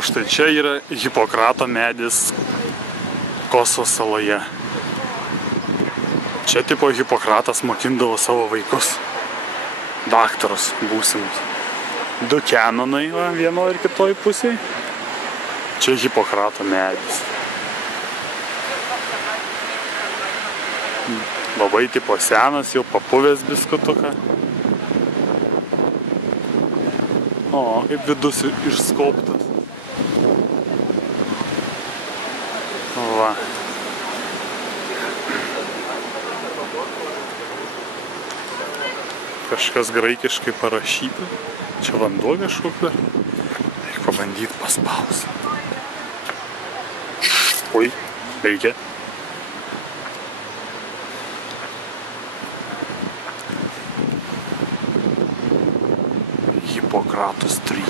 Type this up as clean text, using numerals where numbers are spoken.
O štai čia yra Hipokrato medis Koso saloje. Čia tipo Hipokratas mokindavo savo vaikus, daktarus būsimus. 2 kenonai vienoje ir kitoje pusėje. Čia Hipokrato medis. Labai tipo senas, jau papuvęs biskutuką. O, kaip vidus išskolptas. Va. Kažkas graikiškai parašyta. Čia vanduo kažkoks dar. Reikia pabandyti paspausti. Oi, reikia. Hipokratus 3.